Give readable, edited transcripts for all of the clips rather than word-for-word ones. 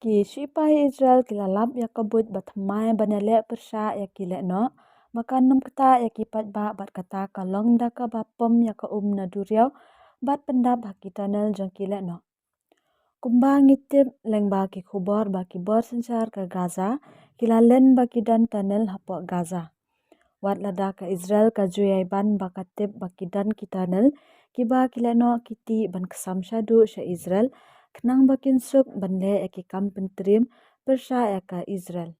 Ki sipai Israel kilalap ya kabut batmai banale persya ya kile no makan num kata ya kipat ba bat kata kalong da ka bapem ya ka na duriau bat pendap hakitanel jang kile no. Kumba ngitip leng ba ki khubor ba ki bor sencar ke Gaza kilalen ba ki dan tanel hapo Gaza. Wat lada ka Israel ka juyai ban ba katip ba ki dan kitanel kiba kileno kiti ban kesam syadu sya Israel kenang bakin suk banle eki kam pentrim persya eka Israel.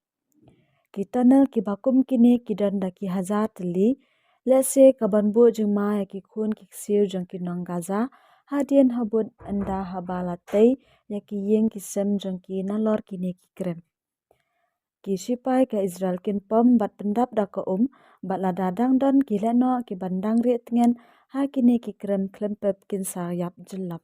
Kitanel kibakum kini kidan daki hazar teli lese kabanbu jengma eki kun kiksiu jeng kinong Gaza hadien habut anda habalatei yaki yeng kisem jeng ki nalor kini kikrem. Ki sipai ke Israel kin pom bat pendap da ke bat lada dang don ki leno ki bandang ri tngen ha kini ki krem klempep kin sayap jelap.